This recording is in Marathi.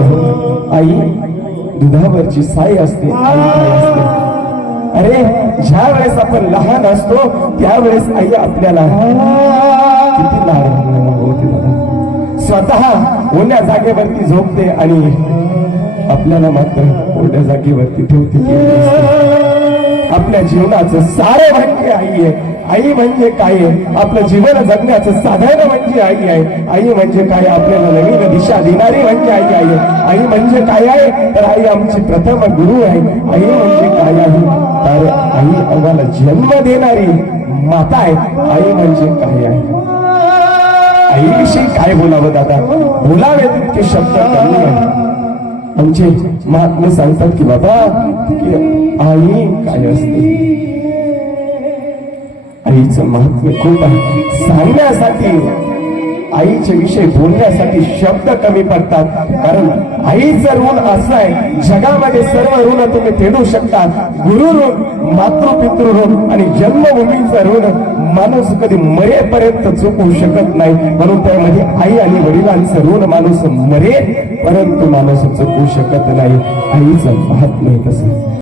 असतं आई दुधावरची साई असते, आई काय असते. अरे ज्या वेळेस आपण लहान असतो त्यावेळेस आई आपल्याला किती लाड होते बघा. स्वतः ओल्या जागेवरती झोपते आणि आपल्याला मात्र ओल्या जागेवरती ठेवते. आपल्या जीवनाचं सारं म्हणजे आई आहे. आई म्हणजे काय आहे? आपलं जीवन जगण्याचं साधन म्हणजे आई आहे. आई म्हणजे काय? आपल्याला नवीन दिशा देणारी म्हणजे आई आहे. आई म्हणजे काय आहे? तर आई आमची प्रथम गुरु आहे. आई म्हणजे काय आहे? तर आई आम्हाला जन्म देणारी माता आहे. आई म्हणजे काय आहे? आईविषयी काय बोलावं दादा? बोलावे तितके शब्द कमी आहे. आमचे महात्मे सांगतात की बाबा की आई काय असते. आईचं महात्म्य खूप आहे. सांगण्यासाठी आईचे विषय बोलण्यासाठी शब्द कमी पडतात. कारण आईचं ऋण असं आहे, जगामध्ये सर्व ऋण तुम्ही फेडू शकता. गुरु ऋण, मातृपितृ ऋण आणि जन्मभूमीचं ऋण माणूस कधी मरेपर्यंत चुकवू शकत नाही. म्हणून त्यामध्ये आई आणि वडिलांचं ऋण माणूस मरे परंतु माणूस चुकवू शकत नाही. आईचं महात्म्य तसं.